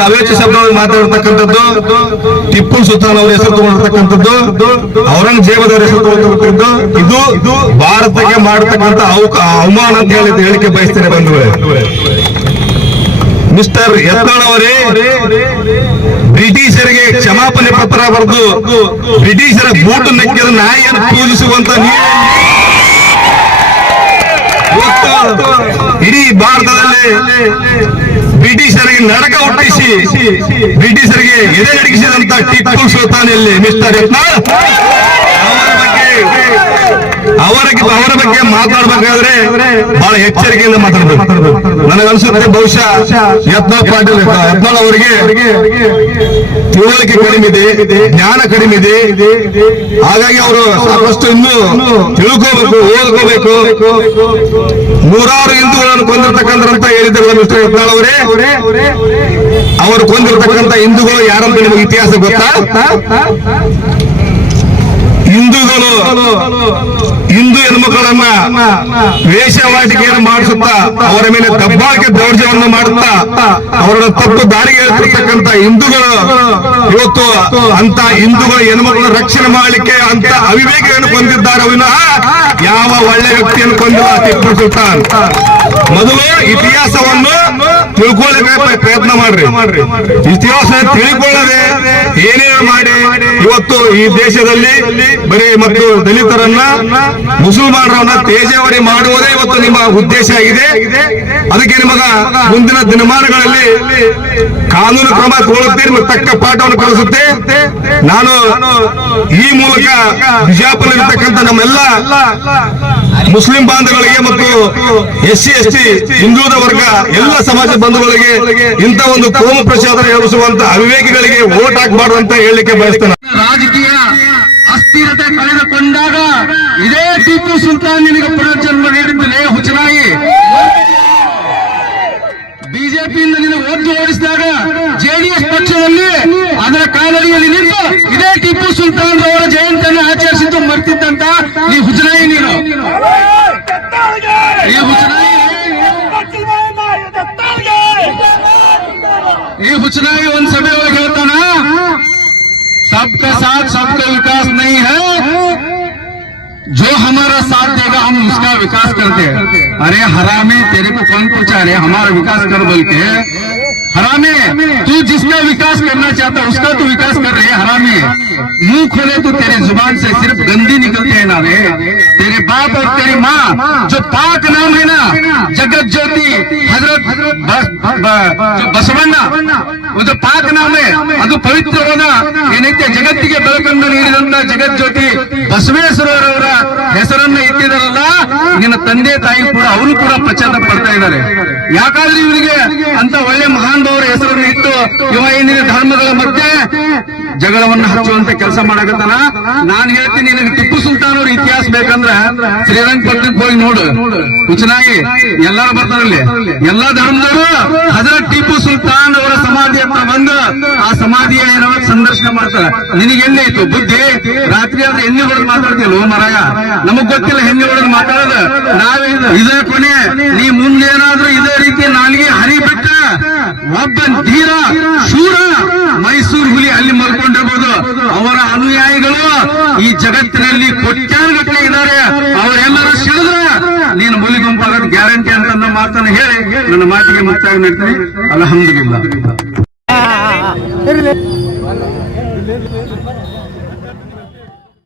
ಮಾತಾಡೋದು ಮಾತಾಡ್ತಕ್ಕಂಥದ್ದು, ಟಿಪ್ಪು ಸುಲ್ತಾನ್ ಅವರ ಹೆಸರು ತಗೊಂಡಿರ್ತಕ್ಕಂಥದ್ದು, ಔರಂಗಜೇಬದವರ ಹೆಸರು ತಗೊಂಡಿರ್ತಕ್ಕಂಥದ್ದು, ಇದು ಇದು ಭಾರತಕ್ಕೆ ಮಾಡತಕ್ಕಂಥ ಅವಮಾನ ಅಂತ ಹೇಳಿ ಹೇಳಿಕೆ ಬಯಸ್ತೇನೆ ಬಂಧುಗಳೇ. ಮಿಸ್ಟರ್ ಯತ್ನಾಳ್ ಅವರೇ, ಬ್ರಿಟಿಷರಿಗೆ ಕ್ಷಮಾಪಣೆ ಪತ್ರ ಬರೆದು, ಬ್ರಿಟಿಷರ ಬೂಟು ನೆಕ್ಕಿದ ನಾಯಿಯನ್ನು ಪೂಜಿಸುವಂತ ನೀವು. ಇಡೀ ಭಾರತದಲ್ಲಿ ಬ್ರಿಟಿಷರಿಗೆ ನರಕ ಹುಟ್ಟಿಸಿ ಬ್ರಿಟಿಷರಿಗೆ ಎದೆ ನಡಗಿಸಿದಂತ ಟಿಪ್ಪು ಸುಲ್ತಾನ್ ಇಲ್ಲಿ ಮಿಸ್ಟರ್ ಅವರ ಬಗ್ಗೆ ಅವರ ಅವರ ಬಗ್ಗೆ ಮಾತಾಡ್ಬೇಕಾದ್ರೆ ಬಹಳ ಎಚ್ಚರಿಕೆಯಿಂದ ಮಾತಾಡ್ಬೇಕು. ನನಗನ್ಸುತ್ತೆ ಬಹುಶಃ ಯತ್ನ ಪಾಟೀಲ್ ಯತ್ನಾಳ್ ಅವರಿಗೆ ತಿಳುವಳಿಕೆ ಕಡಿಮೆ ಇದೆ, ಜ್ಞಾನ ಕಡಿಮೆ ಇದೆ. ಹಾಗಾಗಿ ಅವರು ಸಾಕಷ್ಟು ಇನ್ನು ತಿಳ್ಕೋಬೇಕು, ಓದ್ಕೋಬೇಕು. ನೂರಾರು ಹಿಂದೂಗಳನ್ನು ಕೊಂದಿರ್ತಕ್ಕಂಥ ಹೇಳಿದ್ರು ಮಿಸ್ಟರ್ ಯತ್ನಾಳ್ ಅವರೇ. ಅವರು ಕೊಂದಿರ್ತಕ್ಕಂಥ ಹಿಂದೂಗಳು ಯಾರಂತ ನಿಮಗೆ ಇತಿಹಾಸ ಗೊತ್ತಾ? ಹಿಂದೂಗಳು ಹಿಂದೂ ಹೆಣ್ಮಕ್ಕಳನ್ನ ವೇಷವಾಟಿಕೆಯನ್ನು ಮಾಡಿಸುತ್ತಾ ಅವರ ಮೇಲೆ ದಬ್ಬಾಳಿಕೆ ದೌರ್ಜವನ್ನು ಮಾಡುತ್ತಾ ಅವರನ್ನ ತಪ್ಪು ದಾರಿಗೆ ಇರ್ತಕ್ಕಂತ ಹಿಂದೂಗಳು ಇವತ್ತು ಅಂತ ಹಿಂದೂಗಳ ಹೆಣ್ಮಕ್ಕಳನ್ನ ರಕ್ಷಣೆ ಮಾಡಲಿಕ್ಕೆ ಅಂತ ಅವಿವೇಕಿಯನ್ನು ಕೊಂದಿದ್ದಾರೆ ವಿನಃ ಯಾವ ಒಳ್ಳೆ ವ್ಯಕ್ತಿಯನ್ನು ಕೊಂದಿಲ್ಲ ಟಿಪ್ಪು ಸುಲ್ತಾನ್ ಮೊದಲು ಇತಿಹಾಸವನ್ನು ತಿಳ್ಕೊಳ್ಳಿಕ್ಕೆ ಪ್ರಯತ್ನ ಮಾಡ್ರಿ. ಇತಿಹಾಸ ತಿಳ್ಕೊಳ್ಳದೆ ಏನೇನು ಮಾಡಿ, ಇವತ್ತು ಈ ದೇಶದಲ್ಲಿ ಬರೀ ಮತ್ತು ದಲಿತರನ್ನ, ಮುಸಲ್ಮಾನರನ್ನ ತೇಜಾವರಿ ಮಾಡುವುದೇ ಇವತ್ತು ನಿಮ್ಮ ಉದ್ದೇಶ ಆಗಿದೆ. ಅದಕ್ಕೆ ನಿಮಗ ಮುಂದಿನ ದಿನಮಾನಗಳಲ್ಲಿ ಕಾನೂನು ಕ್ರಮ ತಗೊಳ್ಳುತ್ತೇನೆ ಮತ್ತು ತಕ್ಕ ಪಾಠವನ್ನು ಕಲಿಸುತ್ತೆ. ನಾನು ಈ ಮೂಲಕ ಬಿಜಾಪುರ ಇರ್ತಕ್ಕಂಥ ನಮ್ಮೆಲ್ಲ ಮುಸ್ಲಿಂ ಬಾಂಧವಗಳಿಗೆ ಮತ್ತು ಎಸ್ ಸಿ ಎಸ್ ಟಿ ಹಿಂದೂದ ವರ್ಗ ಎಲ್ಲ ಸಮಾಜ ಬಂಧುಗಳಿಗೆ ಇಂಥ ಒಂದು ಕೋಮ ಪ್ರಚಾರ ಎಬ್ಬಿಸುವಂತ ಅವಿವೇಕಿಗಳಿಗೆ ವೋಟ್ ಹಾಕಬಾರ್ದು ಅಂತ ಹೇಳಲಿಕ್ಕೆ ಬಯಸ್ತೇನೆ. ರಾಜಕೀಯ ಅಸ್ಥಿರತೆ ಕಳೆದುಕೊಂಡಾಗ ಇದೇ ಟಿಪ್ಪು ಸುಲ್ತಾನ್ ನಿನಗೆ ಪುನರ್ಜನ್ಮ ನೀಡಿದ್ದೇನೆ ಹುಚ್ಚನಾಗಿ ಬಿಜೆಪಿಯಿಂದ ನಿನ್ನ ಓದ್ದು ಓಡಿಸಿದಾಗ ಜೆಡಿಎಸ್ ಪಕ್ಷದಲ್ಲಿ ಅದರ ಕಾಲಡಿಯಲ್ಲಿ ನಿಂತು ಇದೇ ಟಿಪ್ಪು ಸುಲ್ತಾನ್ ಅವರ ಈ ಹುಚ್ಚನಾಯಿ ಒಂದ್ ಸಭೆ ಒಳಗೆ ಹೇಳ್ತಾನ सबका साथ सबका विकास नहीं है जो हमारा साथ देगा हम उसका विकास करते हैं अरे हरामे तेरे को कौन पूछा रे हमारा विकास कर बोल के हरामे तू जिसका विकास करना चाहता है उसका तो विकास कर रहे हैं हरामे मुंह खोले तो तेरे जुबान से सिर्फ गंदी निकलते हैं ना रे तेरे बाप और तेरी माँ जो पाक नाम है ना जगत ज्योति हजरत बस- ब- जो ಬಸವಣ್ಣ ಒಂದು ಪಾಕ ನಾಮೆ ಅದು ಪವಿತ್ರವಾದ ಏನೈತೆ ಜಗತ್ತಿಗೆ ಬೆಳಕನ್ನು ನೀಡಿದಂತ ಜಗತ್ ಜ್ಯೋತಿ ಬಸವೇಶ್ವರರವರ ಹೆಸರನ್ನ ಎತ್ತಿದಾರಲ್ಲ ನಿನ್ನ ತಂದೆ ತಾಯಿ ಕೂಡ ಅವರು ಕೂಡ ಪ್ರಚಾರ ಪಡ್ತಾ ಇದ್ದಾರೆ ಯಾಕಾದ್ರೆ ಇವರಿಗೆ ಅಂತ ಒಳ್ಳೆ ಮಹಾನ್ ಅವರ ಹೆಸರನ್ನು ಇಟ್ಟು ಇವ ಏನಿದೆ ಧರ್ಮಗಳ ಮಧ್ಯೆ ಜಗಳವನ್ನ ಹಚ್ಚುವಂತ ಕೆಲಸ ಮಾಡಕತ್ತಾನ? ನಾನ್ ಹೇಳ್ತೀನಿ, ನಿನಗೆ ಟಿಪ್ಪು ಸುಲ್ತಾನ್ ಅವ್ರ ಇತಿಹಾಸ ಬೇಕಂದ್ರ ಶ್ರೀರಂಗಪಟ್ಟಣಕ್ಕೆ ಹೋಗಿ ನೋಡು. ಹುಚ್ಚನಾಗಿ, ಎಲ್ಲರೂ ಬರ್ತಾರಲ್ಲಿ. ಎಲ್ಲಾ ಧರ್ಮದವರು ಅದರ ಟಿಪ್ಪು ಸುಲ್ತಾನ್ ಅವರ ಸಮಾಧಿ ಹತ್ರ ಬಂದು ಆ ಸಮಾಧಿಯ ಏನೋ ಸಂದರ್ಶನ ಮಾಡ್ತಾರೆ. ನಿನಗೆ ಎಲ್ಲಿ ಇತ್ತು ಬುದ್ಧಿ? ರಾತ್ರಿ ಆದ್ರೆ ಎಣ್ಣೆ ಹೊಡೆದು ಲೋ ಮರಾಯ? ನಮಗ್ ಗೊತ್ತಿಲ್ಲ ಹೆಣ್ಣೆ ಹೊಡೆದು ಮಾತಾಡೋದು. ನಾವೇ ಇದೇ ಕೊನೆ. ನೀ ಒಬ್ಬ ಧೀರ, ಶೂರ ಮೈಸೂರು ಹುಲಿ ಅಲ್ಲಿ ಮಲ್ಕೊಂಡಿರ್ಬೋದು. ಅವರ ಅನುಯಾಯಿಗಳು ಈ ಜಗತ್ತಿನಲ್ಲಿ ಕೋಟ್ಯಾನುಗಟ್ಟಲೆ ಇದ್ದಾರೆ. ಅವರೆಲ್ಲರೂ ಸಿಡಿದ್ರ ನೀನು ಮುಲಿ ಗುಂಪಾಗೋದು ಗ್ಯಾರಂಟಿ ಅಂತ ಮಾತನ್ನು ಹೇಳಿ. ನನ್ನ ಮಾತಿಗೆ ಮುಕ್ತಾಯ ಮಾಡ್ತೀನಿ. ಅಲ್ಹಮ್ದುಲಿಲ್ಲ